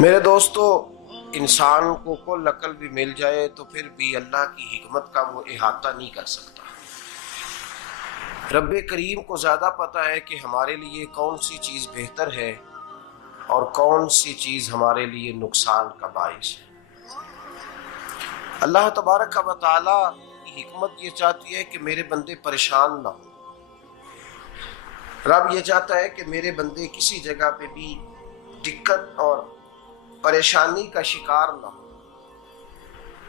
میرے دوستو، انسان کو کل عقل بھی مل جائے تو پھر بھی اللہ کی حکمت کا وہ احاطہ نہیں کر سکتا۔ رب کریم کو زیادہ پتہ ہے کہ ہمارے لیے کون سی چیز بہتر ہے اور کون سی چیز ہمارے لیے نقصان کا باعث ہے۔ اللہ تبارک و تعالی کی حکمت یہ چاہتی ہے کہ میرے بندے پریشان نہ ہوں۔ رب یہ چاہتا ہے کہ میرے بندے کسی جگہ پہ بھی دقت اور پریشانی کا شکار نہ ہو،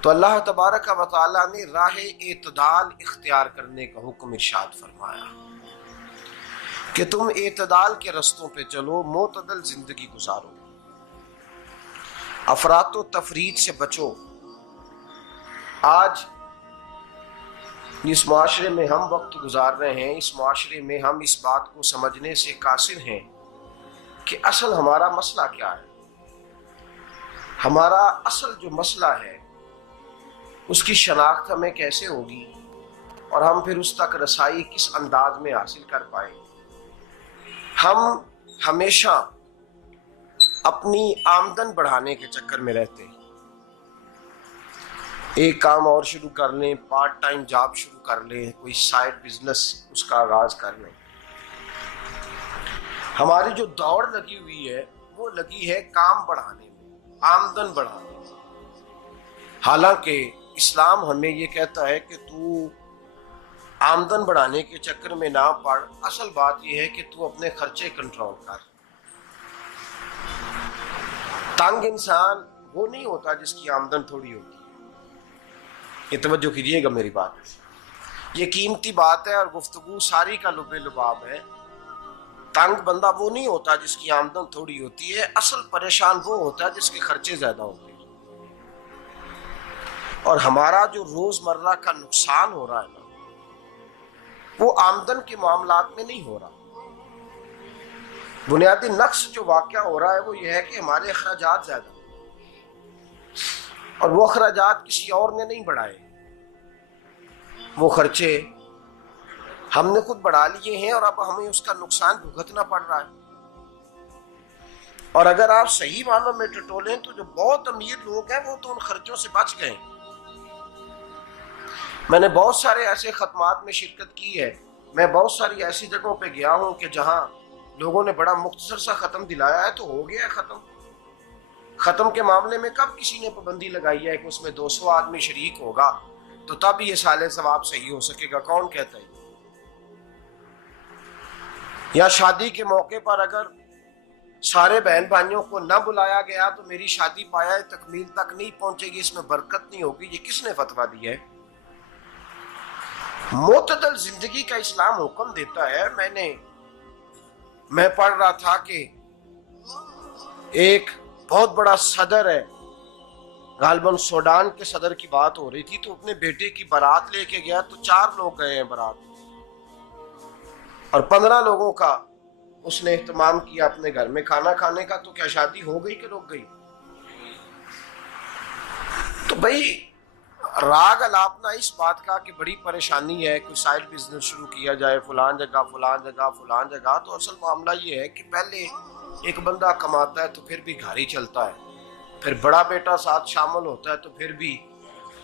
تو اللہ تبارک و تعالی نے راہ اعتدال اختیار کرنے کا حکم ارشاد فرمایا کہ تم اعتدال کے رستوں پہ چلو، معتدل زندگی گزارو، افراط و تفریط سے بچو۔ آج جس معاشرے میں ہم وقت گزار رہے ہیں، اس معاشرے میں ہم اس بات کو سمجھنے سے قاصر ہیں کہ اصل ہمارا مسئلہ کیا ہے۔ ہمارا اصل جو مسئلہ ہے اس کی شناخت ہمیں کیسے ہوگی اور ہم پھر اس تک رسائی کس انداز میں حاصل کر پائیں۔ ہم ہمیشہ اپنی آمدن بڑھانے کے چکر میں رہتے ہیں، ایک کام اور شروع کر لیں، پارٹ ٹائم جاب شروع کر لیں، کوئی سائیڈ بزنس اس کا آغاز کر لیں۔ ہماری جو دوڑ لگی ہوئی ہے وہ لگی ہے کام بڑھانے میں، آمدن بڑھانے میں، حالانکہ اسلام ہمیں یہ کہتا ہے کہ تو آمدن بڑھانے کے چکر میں نہ پڑ، اصل بات یہ ہے کہ تو اپنے خرچے کنٹرول کر۔ تنگ انسان وہ نہیں ہوتا جس کی آمدن تھوڑی ہوتی ہے، یہ توجہ کیجیے گا میری بات، یہ قیمتی بات ہے اور گفتگو ساری کا لب لباب ہے۔ تنگ بندہ وہ نہیں ہوتا جس کی آمدن تھوڑی ہوتی ہے، اصل پریشان وہ ہوتا ہے جس کے خرچے زیادہ ہوتے ہیں۔ اور ہمارا جو روزمرہ کا نقصان ہو رہا ہے نا، وہ آمدن کے معاملات میں نہیں ہو رہا۔ بنیادی نقص جو واقعہ ہو رہا ہے وہ یہ ہے کہ ہمارے اخراجات زیادہ ہیں، اور وہ اخراجات کسی اور نے نہیں بڑھائے، وہ خرچے ہم نے خود بڑھا لیے ہیں اور اب ہمیں اس کا نقصان بھگتنا پڑ رہا ہے۔ اور اگر آپ صحیح معنوں میں ٹٹولیں تو جو بہت امیر لوگ ہیں وہ تو ان خرچوں سے بچ گئے۔ میں نے بہت سارے ایسے ختمات میں شرکت کی ہے، میں بہت ساری ایسی جگہوں پہ گیا ہوں کہ جہاں لوگوں نے بڑا مختصر سا ختم دلایا ہے تو ہو گیا ہے ختم۔ ختم کے معاملے میں کب کسی نے پابندی لگائی ہے کہ اس میں 200 آدمی شریک ہوگا تو تب یہ سال ثواب صحیح ہو سکے گا؟ کون کہتا ہے؟ یا شادی کے موقع پر اگر سارے بہن بھائیوں کو نہ بلایا گیا تو میری شادی پایہ تکمیل تک نہیں پہنچے گی، اس میں برکت نہیں ہوگی، یہ کس نے فتویٰ دیا ہے؟ معتدل زندگی کا اسلام حکم دیتا ہے۔ میں پڑھ رہا تھا کہ ایک بہت بڑا صدر ہے، غالباً سوڈان کے صدر کی بات ہو رہی تھی، تو اپنے بیٹے کی بارات لے کے گیا تو 4 لوگ گئے ہیں بارات، اور 15 لوگوں کا اس نے اہتمام کیا اپنے گھر میں کھانا کھانے کا، تو کیا شادی ہو گئی کہ رک گئی؟ تو بھئی راگ الاپنا اس بات کا کہ بڑی پریشانی ہے، کوئی سائیڈ بزنس شروع کیا جائے فلان جگہ فلان جگہ فلان جگہ، تو اصل معاملہ یہ ہے کہ پہلے ایک بندہ کماتا ہے تو پھر بھی گھر ہی چلتا ہے، پھر بڑا بیٹا ساتھ شامل ہوتا ہے تو پھر بھی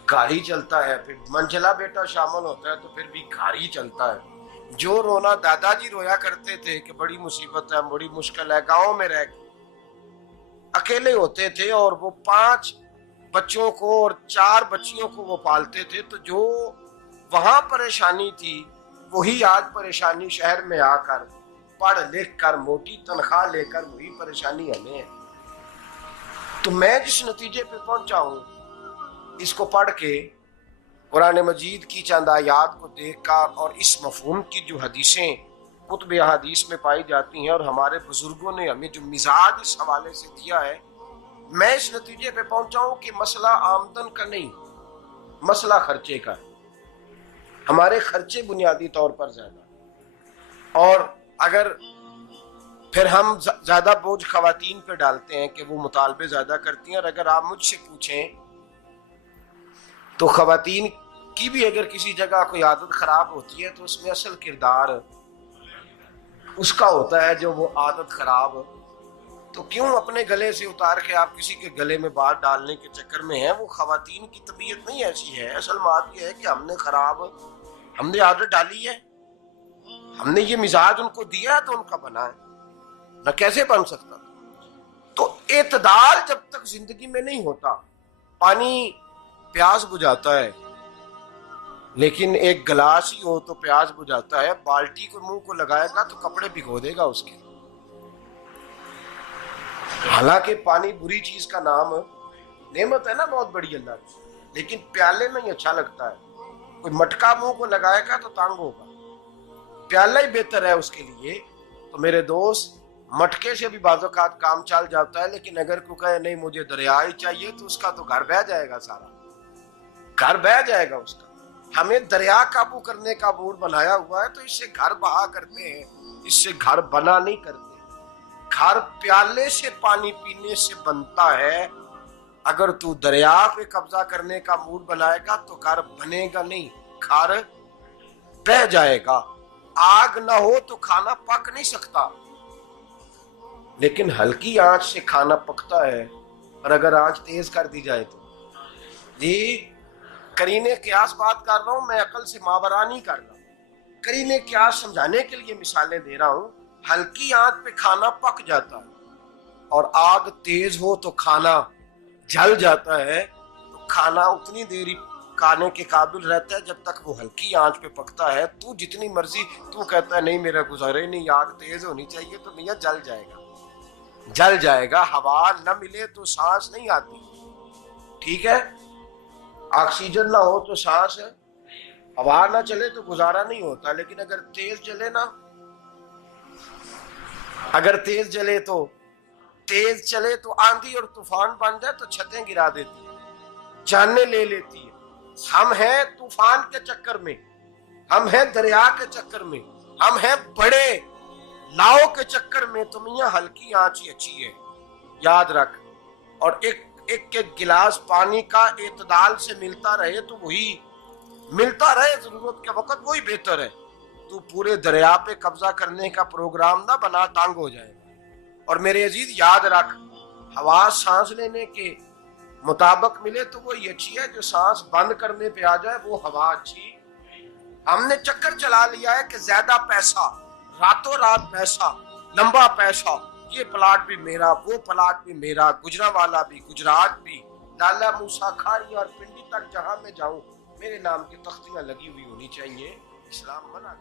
گھر ہی چلتا ہے، پھر منجلا بیٹا شامل ہوتا ہے تو پھر بھی گھر ہی چلتا ہے۔ جو رونا دادا جی رویا کرتے تھے کہ بڑی مصیبت ہے، بڑی مشکل ہے، گاؤں میں رہ اکیلے ہوتے تھے اور وہ 5 بچوں کو اور 4 بچیوں کو وہ پالتے تھے، تو جو وہاں پریشانی تھی وہی آج پریشانی شہر میں آ کر پڑھ لکھ کر موٹی تنخواہ لے کر وہی پریشانی ہمیں ہے۔ تو میں جس نتیجے پہ پہنچا ہوں اس کو پڑھ کے، قرآن مجید کی چند آیات کو دیکھ کر اور اس مفہوم کی جو حدیثیں کتب احادیث میں پائی جاتی ہیں اور ہمارے بزرگوں نے ہمیں جو مزاج اس حوالے سے دیا ہے، میں اس نتیجے پہ پہنچا ہوں کہ مسئلہ آمدن کا نہیں، مسئلہ خرچے کا ہے۔ ہمارے خرچے بنیادی طور پر زیادہ، اور اگر پھر ہم زیادہ بوجھ خواتین پہ ڈالتے ہیں کہ وہ مطالبے زیادہ کرتی ہیں، اور اگر آپ مجھ سے پوچھیں تو خواتین کی بھی اگر کسی جگہ کوئی عادت خراب ہوتی ہے تو اس میں اصل کردار اس کا ہوتا ہے جو وہ عادت خراب تو کیوں اپنے گلے سے اتار کے آپ کسی کے گلے میں بات ڈالنے کے چکر میں ہیں؟ وہ خواتین کی طبیعت نہیں ایسی ہے. اصل بات یہ ہے کہ ہم نے عادت ڈالی ہے، ہم نے یہ مزاج ان کو دیا ہے تو ان کا بنا ہے، نہ کیسے بن سکتا. تو اعتدال جب تک زندگی میں نہیں ہوتا، پانی پیاس بجھاتا ہے لیکن ایک گلاس ہی ہو تو پیاس بجھاتا ہے، بالٹی کو منہ کو لگائے گا تو کپڑے بھگو دے گا اس کے. حالانکہ پانی بری چیز کا نام نعمت ہے نا بہت بڑی اللہ کی، لیکن پیالے میں ہی اچھا لگتا ہے. کوئی مٹکا منہ کو لگائے گا تو تانگ ہوگا، پیالہ ہی بہتر ہے اس کے لیے. تو میرے دوست، مٹکے سے بھی بعض اوقات کام چل جاتا ہے، لیکن اگر کوئی کہے نہیں مجھے دریا ہی چاہیے تو اس کا تو گھر بہ جائے گا، سارا گھر بہ جائے گا اس کا. ہمیں دریا قابو کرنے کا موڈ بنایا ہوا ہے تو اس سے گھر بہا کرتے ہیں، اس سے گھر بنا نہیں کرتے. گھر پیالے سے پانی پینے سے بنتا ہے. اگر تو دریا پہ قبضہ کرنے کا موڈ بنائے گا تو گھر بنے گا نہیں، گھر بہ جائے گا. آگ نہ ہو تو کھانا پک نہیں سکتا، لیکن ہلکی آنچ سے کھانا پکتا ہے. اور اگر آنچ تیز کر دی جائے تو جی قرینے قیاس بات کر رہا ہوں، میں عقل سے ماورا نہیں کر رہا. قرینے قیاس سمجھانے کے لیے مثالیں دے رہا ہوں. ہلکی آنچ پہ کھانا پک جاتا ہے اور آگ تیز ہو تو کھانا جل جاتا ہے. تو کھانا اتنی دیر کھانے کے قابل رہتا ہے جب تک وہ ہلکی آنچ پہ پکتا ہے. تو جتنی مرضی تو کہتا ہے نہیں میرا گزارے نہیں، آگ تیز ہونی چاہیے، تو میاں جل جائے گا، جل جائے گا. ہوا نہ ملے تو سانس نہیں آتی، ٹھیک ہے؟ آکسیجن نہ ہو تو سانس ہے، ہوا نہ چلے تو گزارا نہیں ہوتا. لیکن اگر تیز جلے نا، اگر تیز جلے تو تیز چلے تو آندھی اور طوفان بن جائے تو چھتیں گرا دیتی ہے، جانیں لے لیتی ہے. ہم ہیں طوفان کے چکر میں، ہم ہیں دریا کے چکر میں، ہم ہیں بڑے لاؤ کے چکر میں. تو میاں ہلکی آنچ ہی اچھی ہے، یاد رکھ. اور ایک گلاس پانی کا اعتدال سے ملتا رہے تو وہی ملتا رہے، ضرورت کے وقت وہی بہتر ہے. تو پورے دریا پہ قبضہ کرنے کا پروگرام نہ بنا، تانگ ہو جائے گا. اور میرے عزیز یاد رکھ، ہوا سانس لینے کے مطابق ملے تو وہی اچھی ہے، جو سانس بند کرنے پہ آ جائے وہ ہوا اچھی. ہم نے چکر چلا لیا ہے کہ زیادہ پیسہ، راتوں رات پیسہ، لمبا پیسہ، یہ پلاٹ بھی میرا، وہ پلاٹ بھی میرا، گجرانوالا بھی، گجرات بھی، لالا موسیٰ کھاری اور پنڈی تک جہاں میں جاؤں میرے نام کی تختیاں لگی ہوئی ہونی چاہیے. اسلام منع